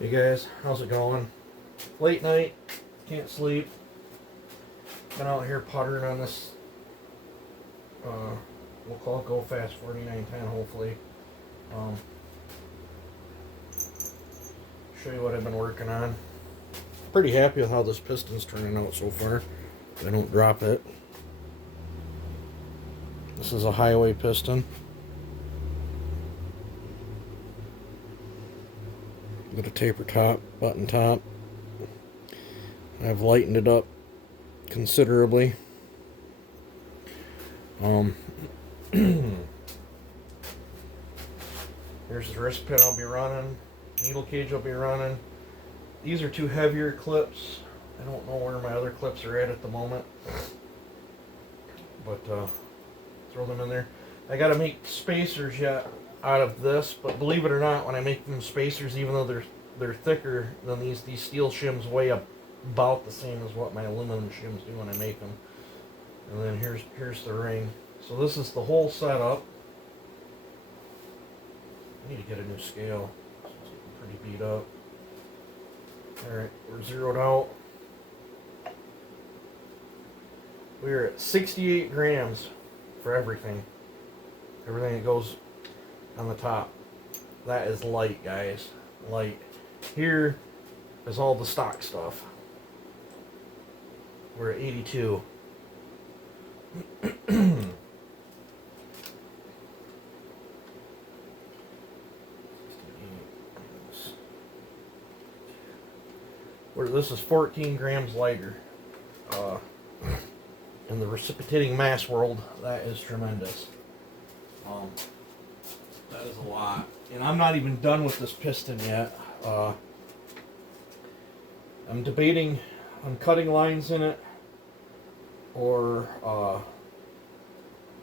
Hey guys, how's it going? Late night, can't sleep. Been out here puttering on this, we'll call it Go Fast 4910 hopefully. Um, show you what I've been working on. Pretty happy with how this piston's turning out so far. I don't drop it. This is a highway piston. Got a taper top, button top. I've lightened it up considerably. Here's the wrist pin I'll be running. Needle cage I'll be running. These are two heavier clips. I don't know where my other clips are at the moment. But throw them in there. I gotta make spacers yet out of this, but believe it or not, when I make them spacers, even though they're thicker than these steel shims weigh about the same as what my aluminum shims do when I make them. And then here's the ring. So this is the whole setup. I need to get a new scale. It's getting pretty beat up. Alright, we're zeroed out. We're at 68 grams for everything. Everything that goes on the top. That is light, guys. Light. Here is all the stock stuff. We're at 82. This is 14 grams lighter. In the reciprocating mass world, that is tremendous. That is a lot. And I'm not even done with this piston yet. I'm debating on cutting lines in it, or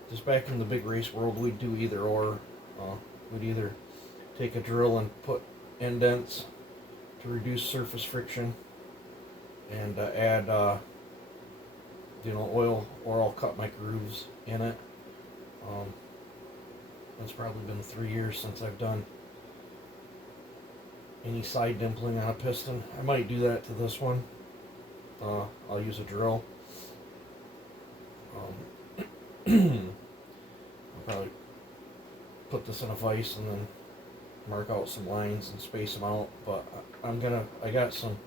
just back in the big race world, we'd do either or. We'd either take a drill and put indents to reduce surface friction, and add oil, or I'll cut my grooves in it. It's probably been 3 years since I've done any side dimpling on a piston. I might do that to this one. I'll use a drill. I'll probably put this in a vise and then mark out some lines and space them out. But I got some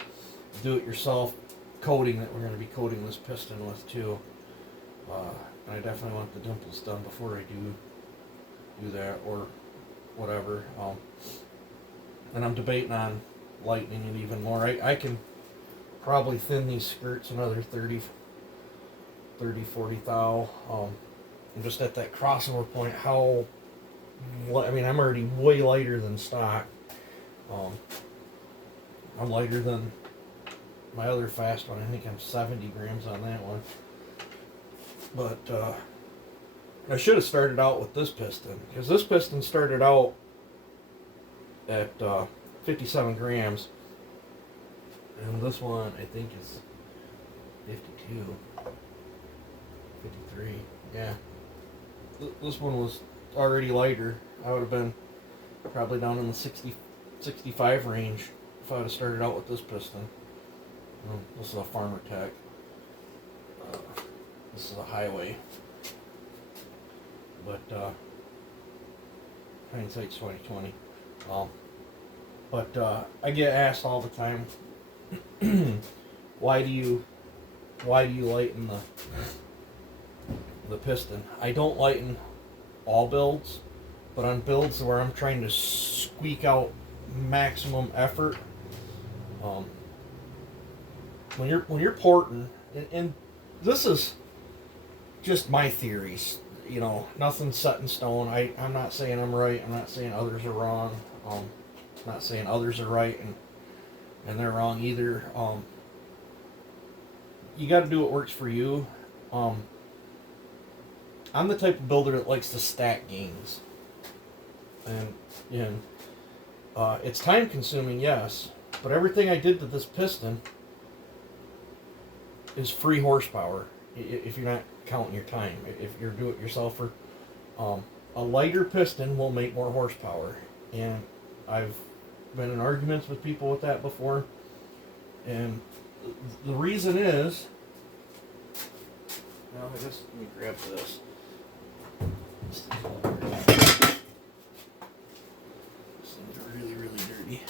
do-it-yourself coating that we're going to be coating this piston with too. And I definitely want the dimples done before I do that, or whatever. And I'm debating on lightening it even more. I can probably thin these skirts another 30, 40 thou. I'm just at that crossover point. I'm already way lighter than stock. I'm lighter than my other fast one. I think I'm 70 grams on that one. But I should have started out with this piston, because this piston started out at 57 grams, and this one I think is 52, 53. Yeah, this one was already lighter. I would have been probably down in the 60, 65 range if I would have started out with this piston. This is a Farmer Tech. This is a highway. But hindsight's 2020. But I get asked all the time, why do you lighten the piston? I don't lighten all builds, but on builds where I'm trying to squeak out maximum effort, when you're porting, and this is just my theories, nothing's set in stone. I'm not saying I'm right. I'm not saying others are wrong. I'm not saying others are right and they're wrong either. You got to do what works for you. I'm the type of builder that likes to stack gains, and it's time consuming, yes, but everything I did to this piston is free horsepower if you're not counting your time. If you're do-it-yourselfer, a lighter piston will make more horsepower, and I've been in arguments with people with that before. And the reason is, well, I guess let me grab this. This thing's really, really dirty.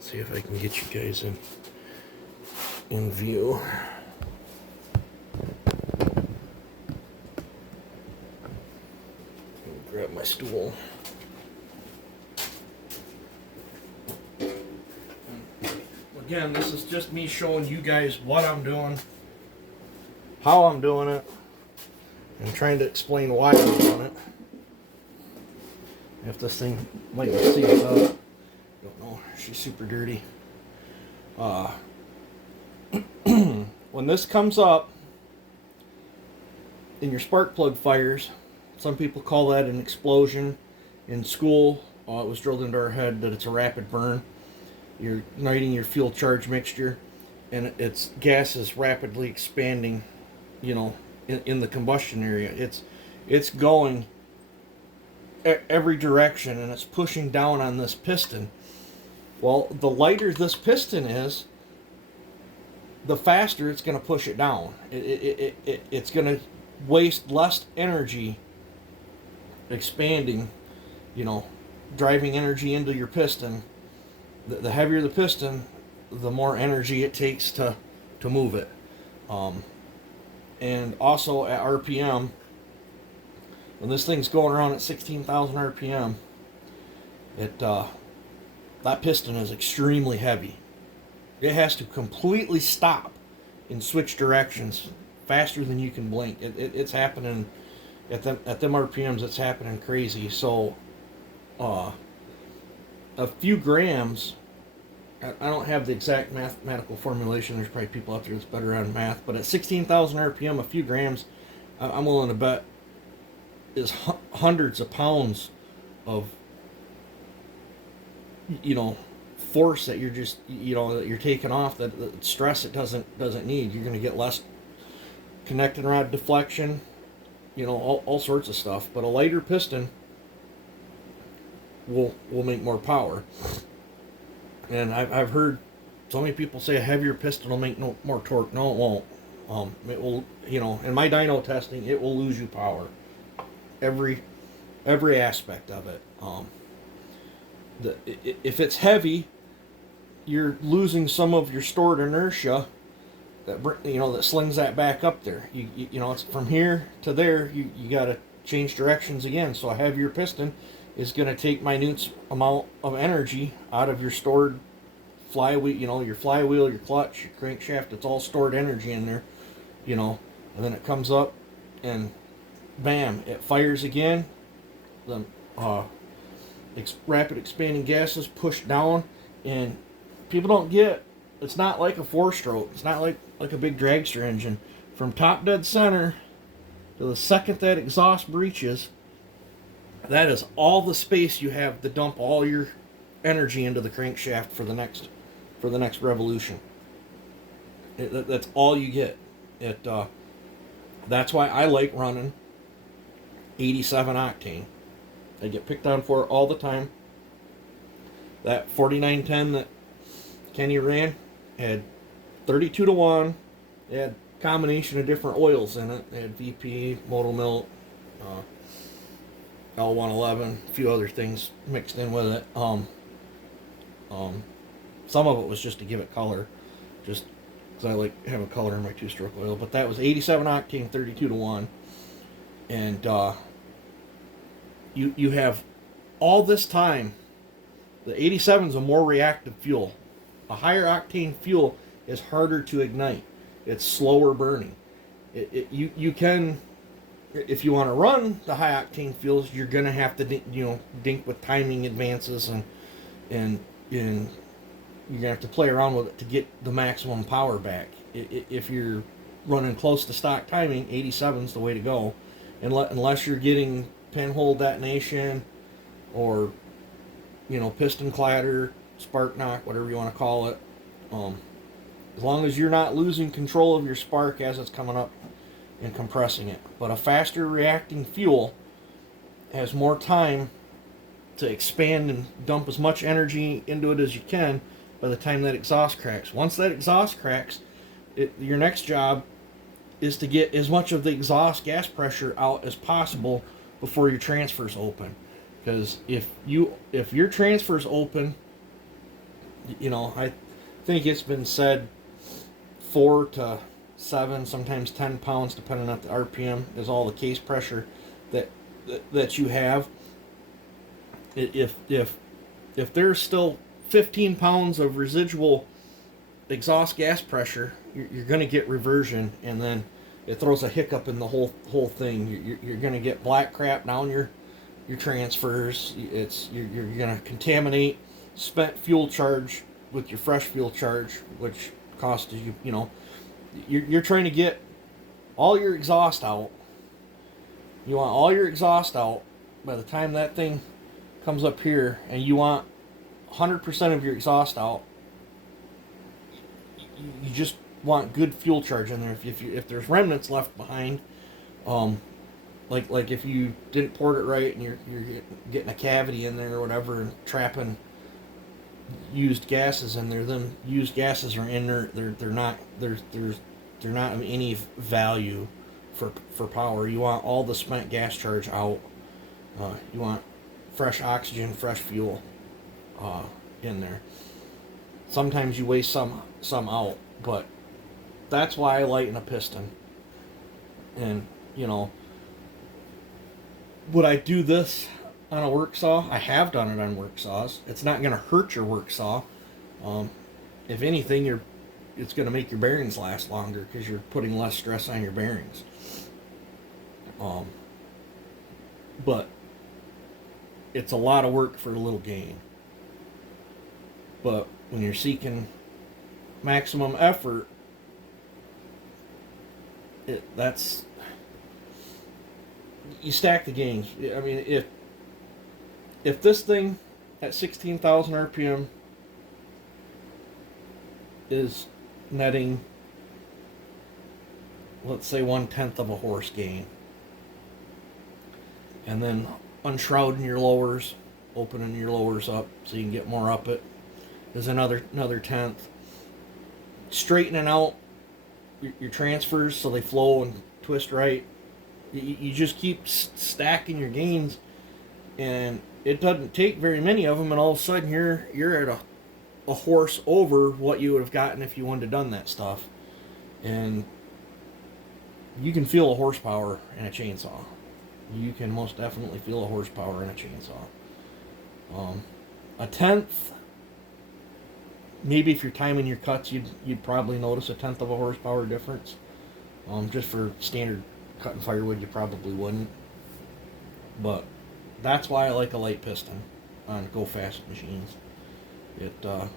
See if I can get you guys in view. Grab my stool. Again, this is just me showing you guys what I'm doing, how I'm doing it, and trying to explain why I'm doing it. If this thing might see us out, don't know. She's super dirty. When this comes up and your spark plug fires, some people call that an explosion. In school, it was drilled into our head that it's a rapid burn. You're igniting your fuel charge mixture, and its gas is rapidly expanding, you know, in the combustion area. It's going every direction, and it's pushing down on this piston. Well, the lighter this piston is, the faster it's going to push it down. It's going to waste less energy expanding, you know, driving energy into your piston. The heavier the piston, the more energy it takes to move it. And also at RPM, when this thing's going around at 16,000 RPM, that piston is extremely heavy. It has to completely stop and switch directions faster than you can blink. It's happening at them RPMs. It's happening crazy. So a few grams, I don't have the exact mathematical formulation. There's probably people out there that's better on math, but at 16,000 RPM, a few grams, I'm willing to bet, is hundreds of pounds of, you know, force that you're just, you know, that you're taking off, that stress it doesn't need. You're going to get less connecting rod deflection, you know, all sorts of stuff. But a lighter piston will make more power. And I've heard so many people say a heavier piston will make more torque. No, it won't. It will, you know, in my dyno testing, it will lose you power. Every aspect of it. If it's heavy, you're losing some of your stored inertia that, you know, that slings that back up there. You know, it's from here to there. You got to change directions again. So a heavier piston is going to take minute amount of energy out of your stored flywheel. You know, your flywheel, your clutch, your crankshaft. It's all stored energy in there. You know, and then it comes up and bam, it fires again. The rapid expanding gases push down, and people don't get, it's not like a 4-stroke. It's not like a big dragster engine. From top dead center to the second that exhaust breaches, that is all the space you have to dump all your energy into the crankshaft for the next revolution. That's all you get. That's why I like running 87 octane. I get picked on for it all the time. That 4910 that Kenny ran had 32 to 1. It had a combination of different oils in it. It had VP, Modal Milk, L111, a few other things mixed in with it. Some of it was just to give it color, just because I like having color in my 2-stroke oil. But that was 87 octane, 32 to 1. And you have all this time. The 87 is a more reactive fuel. A higher octane fuel is harder to ignite. It's slower burning. You can, if you want to run the high octane fuels, you're going to have to, you know, dink with timing advances, and you're going to have to play around with it to get the maximum power back. If you're running close to stock timing, 87 is the way to go, unless you're getting pinhole detonation or, you know, piston clatter, spark knock, whatever you want to call it. As long as you're not losing control of your spark as it's coming up and compressing it. But a faster reacting fuel has more time to expand and dump as much energy into it as you can by the time that exhaust cracks. Once that exhaust cracks, your next job is to get as much of the exhaust gas pressure out as possible before your transfer's open. Because if your transfer's open, I think it's been said 4 to 7, sometimes 10 pounds, depending on the RPM, is all the case pressure that you have. If there's still 15 pounds of residual exhaust gas pressure, you're going to get reversion, and then it throws a hiccup in the whole thing. You're going to get black crap down your transfers. You're going to contaminate spent fuel charge with your fresh fuel charge, which costs you. You're trying to get all your exhaust out. You want all your exhaust out by the time that thing comes up here, and you want 100% of your exhaust out. You just want good fuel charge in there. If there's remnants left behind, like if you didn't port it right and you're getting a cavity in there or whatever and trapping used gases in there, then used gases are in there. They're not of any value for power. You want all the spent gas charge out. You want fresh oxygen, fresh fuel in there. Sometimes you waste some out, but that's why I lighten a piston. And would I do this on a work saw? I have done it on work saws. It's not going to hurt your work saw. If anything, it's going to make your bearings last longer because you're putting less stress on your bearings. But it's a lot of work for a little gain. But when you're seeking maximum effort, you stack the gains. I mean, if this thing at 16,000 RPM is netting, let's say 1/10 of a horse gain, and then unshrouding your lowers, opening your lowers up so you can get more up it, is another 1/10. Straightening out your transfers so they flow and twist right. You just keep stacking your gains, and it doesn't take very many of them, and all of a sudden you're at a horse over what you would have gotten if you wouldn't have done that stuff. And you can feel a horsepower in a chainsaw. You can most definitely feel a horsepower in a chainsaw. 1/10, maybe if you're timing your cuts, you'd probably notice 1/10 of a horsepower difference. Just for standard cutting firewood, you probably wouldn't. But that's why I like a light piston on go fast machines. It the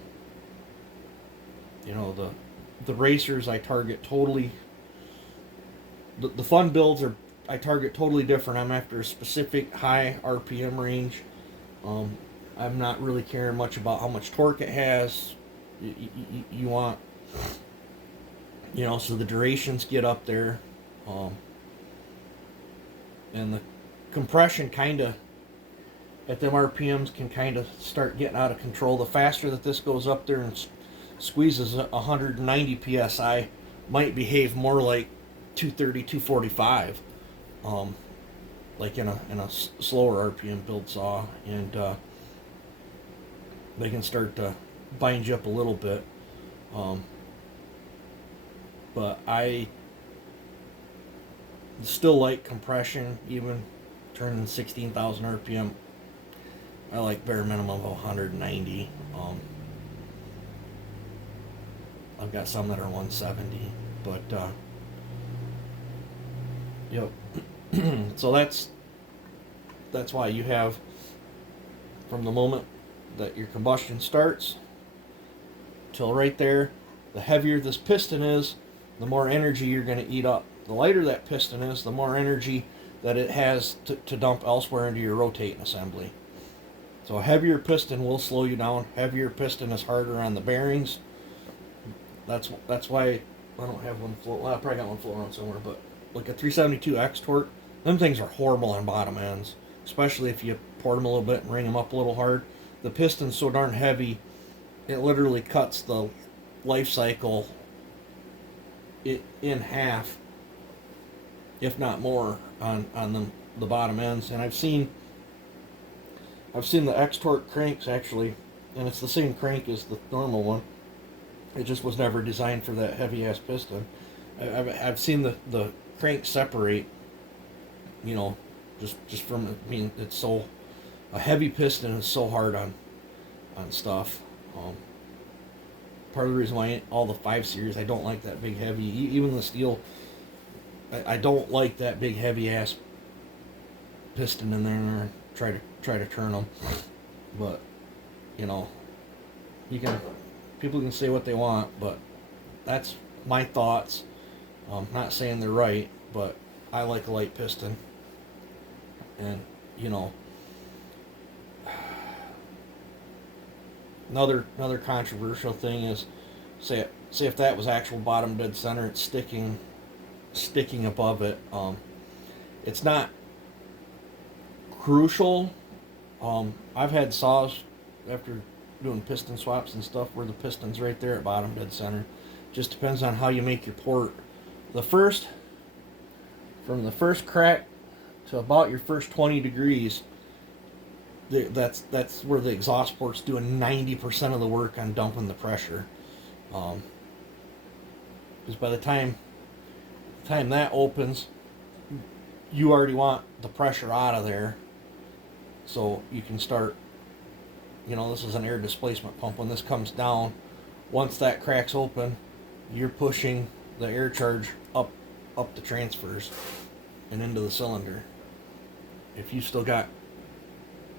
racers I target totally. The fun builds I target totally different. I'm after a specific high RPM range. I'm not really caring much about how much torque it has. You want, so the durations get up there. And the compression kind of, at them RPMs, can kind of start getting out of control. The faster that this goes up there and squeezes 190 PSI, might behave more like 230, 245. Like in a slower RPM build saw, and they can start to bind you up a little bit. But I still like compression, even turning 16,000 RPM. I like bare minimum of 190. I've got some that are 170, but yep. So that's why you have, from the moment that your combustion starts till right there, the heavier this piston is, the more energy you're going to eat up. The lighter that piston is, the more energy that it has to dump elsewhere into your rotating assembly. So a heavier piston will slow you down. Heavier piston is harder on the bearings. That's why I don't have one float. Well, I probably got one floating around somewhere, but like a 372X torque, them things are horrible on bottom ends, especially if you port them a little bit and ring them up a little hard. The piston's so darn heavy, it literally cuts the life cycle in half, if not more, on the bottom ends. And I've seen the X torque cranks actually, and it's the same crank as the normal one. It just was never designed for that heavy ass piston. I've seen the crank separate, you know, just from, I mean, it's so, a heavy piston is so hard on stuff. Part of the reason why all the 5 Series, I don't like that big heavy, even the steel, I don't like that big heavy ass piston in there, and try to turn them. But, you know, people can say what they want, but that's my thoughts. Not saying they're right, but I like a light piston. And, you know, another controversial thing is, say if that was actual bottom dead center, it's sticking above it. It's not crucial. I've had saws after doing piston swaps and stuff where the piston's right there at bottom dead center. Just depends on how you make your port. From the first crack to about your first 20 degrees, that's where the exhaust port's doing 90% of the work on dumping the pressure. Because by the time that opens, you already want the pressure out of there, so you can start. You know, this is an air displacement pump. When this comes down, once that cracks open, you're pushing the air charge up the transfers and into the cylinder. If you still got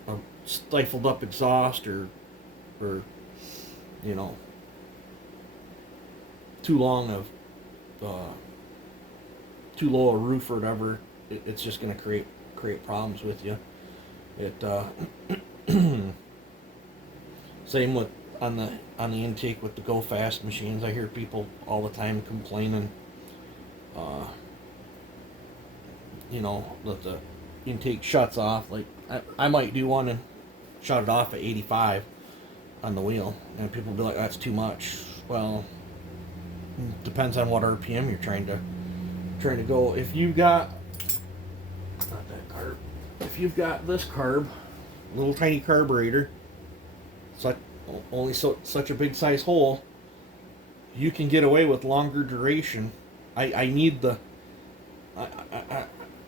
a stifled up exhaust or you know, too low a roof or whatever, it's just going to create problems with you. Same with on the intake with the go fast machines. I hear people all the time complaining, you know, that the intake shuts off. Like I might do one and shut it off at 85 on the wheel, and people be like, "That's too much." Well, depends on what RPM you're trying to go. If you've got, not that carb, if you've got this carb, little tiny carburetor, such a big size hole, you can get away with longer duration. I need the, I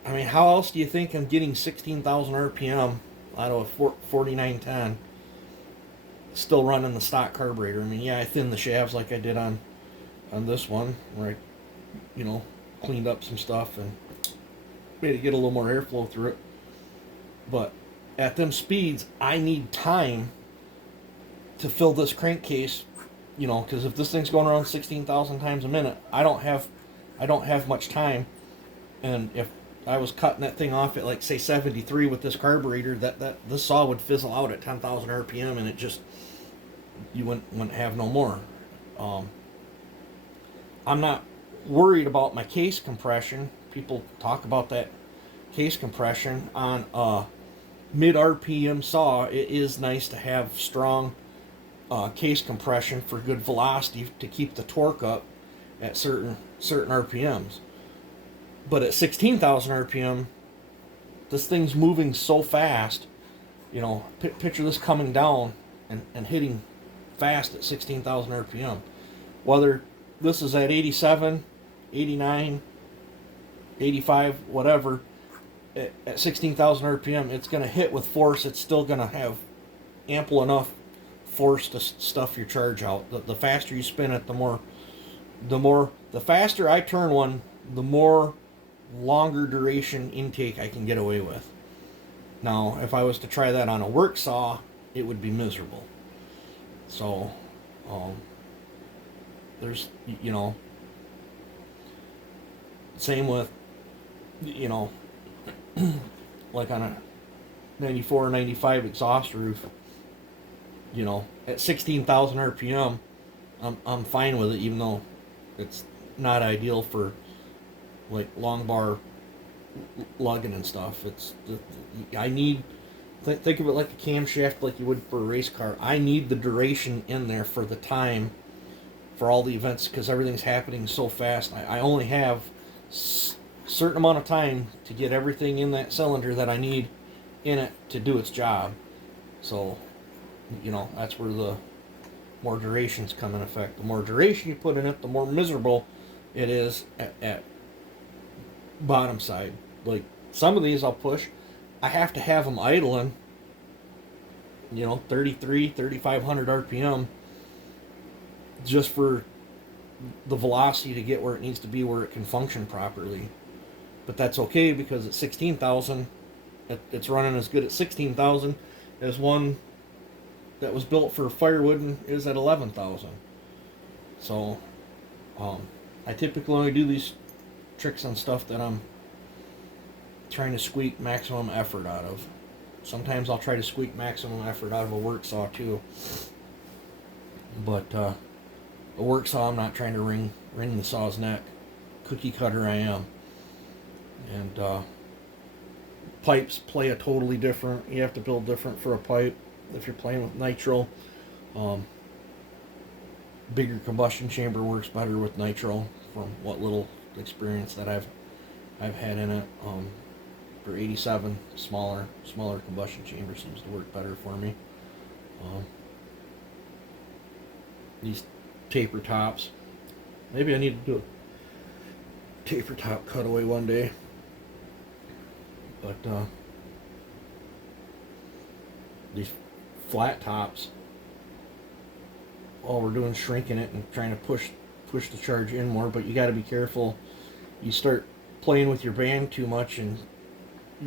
mean, how else do you think I'm getting 16,000 RPM out of a 4910 still running the stock carburetor? I mean, yeah, I thinned the shafts like I did on this one, where I, you know, cleaned up some stuff and made it get a little more airflow through it. But at them speeds, I need time to fill this crankcase, you know, because if this thing's going around 16,000 times a minute, I don't have much time. And if I was cutting that thing off at, like, say 73 with this carburetor, this saw would fizzle out at 10,000 RPM, and it just, you wouldn't have no more. I'm not worried about my case compression. People talk about that case compression on a mid RPM saw. It is nice to have strong case compression for good velocity to keep the torque up at certain RPMs. But at 16,000 RPM, this thing's moving so fast. You know, picture this coming down and hitting fast at 16,000 RPM. Whether this is at 87, 89, 85, whatever, at 16,000 RPM, it's going to hit with force. It's still going to have ample enough force to stuff your charge out. The faster you spin it, the faster I turn one, the more longer duration intake I can get away with. Now, if I was to try that on a work saw, it would be miserable. So, there's, you know, same with, you know, like on a 94 or 95 exhaust roof, you know, at 16,000 RPM, I'm fine with it, even though it's not ideal for like long bar lugging and stuff. I need, think of it like a camshaft, like you would for a race car. I need the duration in there for the time, for all the events, because everything's happening so fast. I only have certain amount of time to get everything in that cylinder that I need in it to do its job. So, that's where the more durations come in effect. The more duration you put in it, the more miserable it is at bottom side. Like some of these I'll push, I have to have them idling, 3,500 RPM, just for the velocity to get where it needs to be, where it can function properly. But that's okay, because at 16,000, it's running as good at 16,000 as one that was built for firewood and is at 11,000. So, I typically only do these tricks on stuff that I'm trying to squeak maximum effort out of. Sometimes I'll try to squeak maximum effort out of a work saw too. But a work saw, I'm not trying to wring the saw's neck. Cookie cutter I am. And pipes play a totally different. You have to build different for a pipe if you're playing with nitro. Bigger combustion chamber works better with nitro, from what little experience that I've had in it. For 87, smaller combustion chamber seems to work better for me. These taper tops, maybe I need to do a taper top cutaway one day. But these flat tops, all we're doing is shrinking it and trying to push the charge in more. But you got to be careful. You start playing with your band too much, and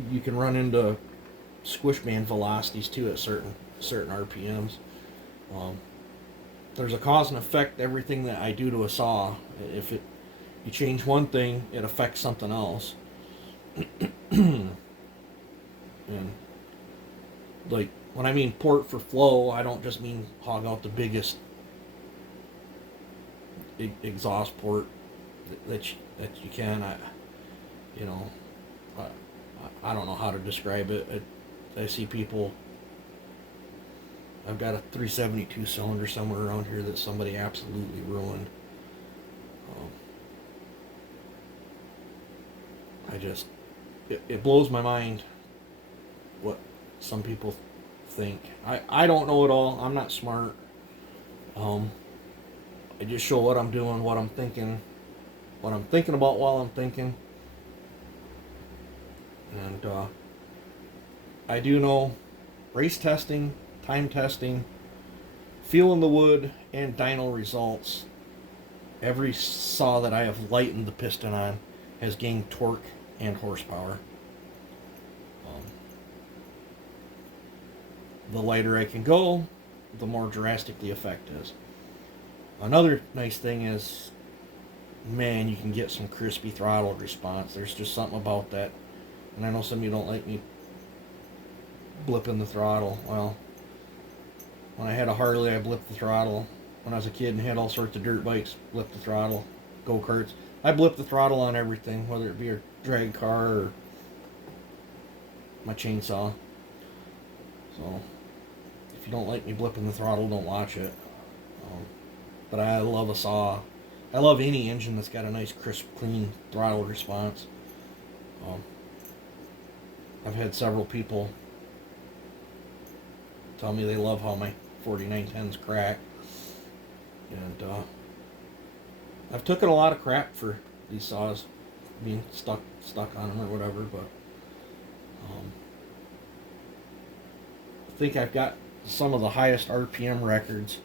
you can run into squish band velocities too at certain RPMs. There's a cause and effect to everything that I do to a saw. If you change one thing, it affects something else. And like when I mean port for flow, I don't just mean hog out the biggest exhaust port that you can. I don't know how to describe it. I see people. I've got a 372 cylinder somewhere around here that somebody absolutely ruined. It blows my mind what some people think. I don't know it all. I'm not smart. I just show what I'm doing, what I'm thinking about while I'm thinking. And I do know race testing, time testing, feeling the wood, and dyno results. Every saw that I have lightened the piston on has gained torque and horsepower. The lighter I can go, the more drastic the effect is. Another nice thing is, man, you can get some crispy throttle response. There's just something about that. And I know some of you don't like me blipping the throttle. Well, when I had a Harley, I blipped the throttle. When I was a kid and had all sorts of dirt bikes, blipped the throttle. Go-karts. I blipped the throttle on everything, whether it be a drag car or my chainsaw. So, if you don't like me blipping the throttle, don't watch it. But I love a saw. I love any engine that's got a nice, crisp, clean throttle response. I've had several people tell me they love how my 4910s crack. And I've taken a lot of crap for these saws being stuck on them or whatever, but I think I've got some of the highest RPM records.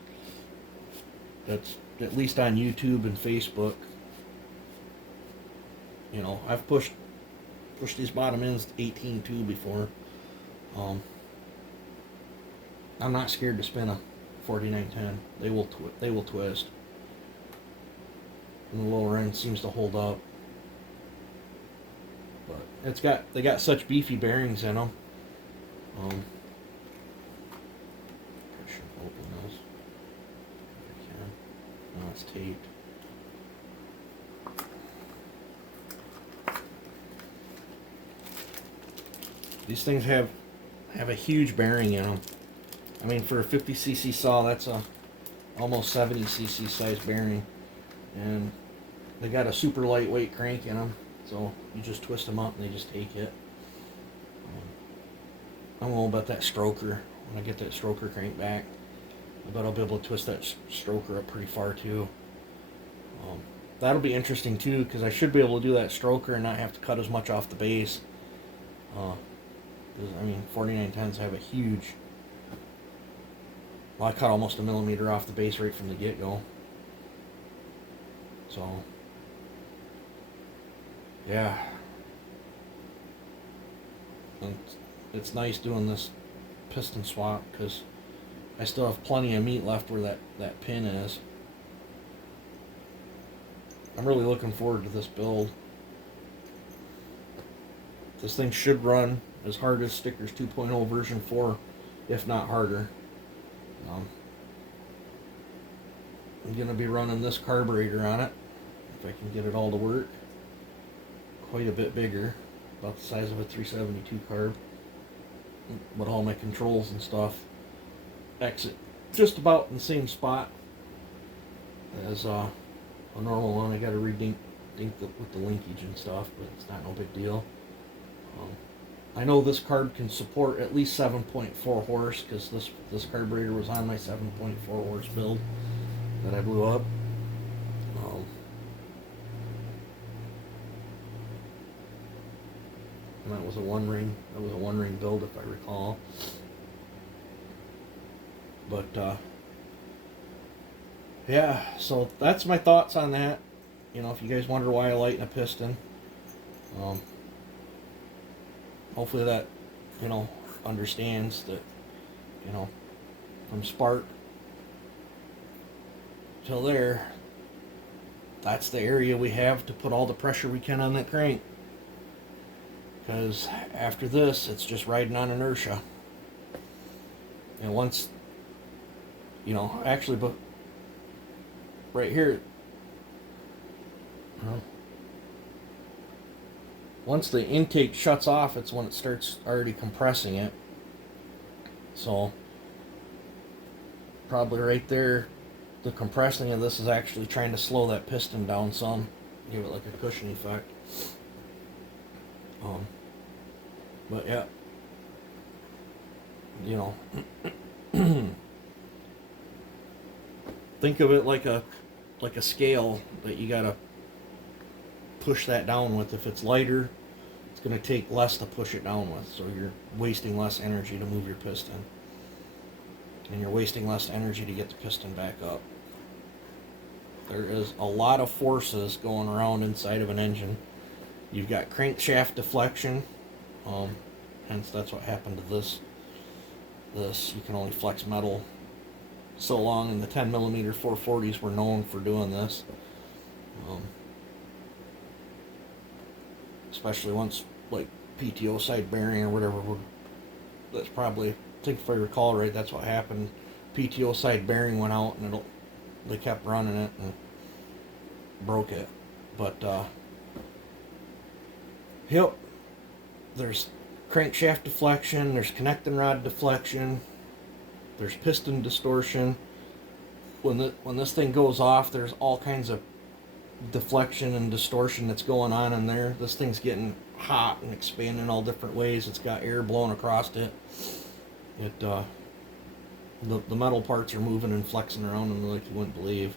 That's at least on YouTube and Facebook. I've pushed these bottom ends 18.2 before. I'm not scared to spin a 4910. They will twist. And the lower end seems to hold up. But they got such beefy bearings in them. I should open those if I can. No, it's taped. These things have a huge bearing in them. I mean, for a 50cc saw, that's a almost 70cc size bearing, and they got a super lightweight crank in them, so you just twist them up and they just take it. I'm gonna bet that stroker, when I get that stroker crank back, I bet I'll be able to twist that stroker up pretty far too. That'll be interesting too, because I should be able to do that stroker and not have to cut as much off the base. I mean, 4910s have a huge, well, I cut almost a millimeter off the base right from the get-go. So, yeah. And it's nice doing this piston swap, because I still have plenty of meat left where that pin is. I'm really looking forward to this build. This thing should run as hard as Stickers 2.0 version 4, if not harder. I'm going to be running this carburetor on it, if I can get it all to work. Quite a bit bigger, about the size of a 372 carb. But all my controls and stuff exit just about in the same spot as a normal one. I got to re-dink with the linkage and stuff, but it's not no big deal. I know this carb can support at least 7.4 horse, because this carburetor was on my 7.4 horse build that I blew up. And that was a one ring build, if I recall. But yeah, so that's my thoughts on that. You know, if you guys wonder why I lighten a piston, hopefully that, you know, understands that, you know, from spark till there, that's the area we have to put all the pressure we can on that crank. Because after this, it's just riding on inertia. And once, you know, actually, but right here, once the intake shuts off, it's when it starts already compressing it. So probably right there, the compressing of this is actually trying to slow that piston down some, give it like a cushion effect. But yeah, you know, think of it like a scale that you gotta push that down with. If it's lighter, it's gonna take less to push it down with, so you're wasting less energy to move your piston, and you're wasting less energy to get the piston back up. There is a lot of forces going around inside of an engine. You've got crankshaft deflection, hence that's what happened to this. You can only flex metal so long, and the 10mm 440s were known for doing this. Especially once, like, PTO side bearing or whatever, that's probably, I think if I recall right, that's what happened. PTO side bearing went out, and they kept running it and broke it. But yep, there's crankshaft deflection, there's connecting rod deflection, there's piston distortion. When this thing goes off, there's all kinds of deflection and distortion that's going on in there. This thing's getting hot and expanding all different ways. It's got air blowing across it. The metal parts are moving and flexing around them like you wouldn't believe.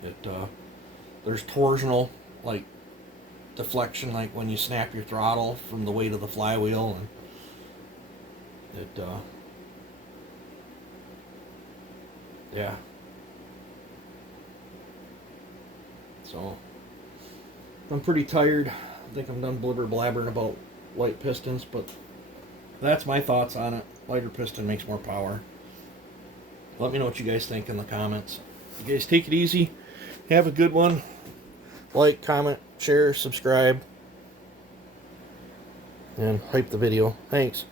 There's torsional, like, deflection, like when you snap your throttle from the weight of the flywheel, and yeah. So I'm pretty tired. I think I'm done blibber blabbering about light pistons, but that's my thoughts on it. Lighter piston makes more power. Let me know what you guys think in the comments. You guys take it easy. Have a good one. Like, comment, share, subscribe, and hype the video. Thanks.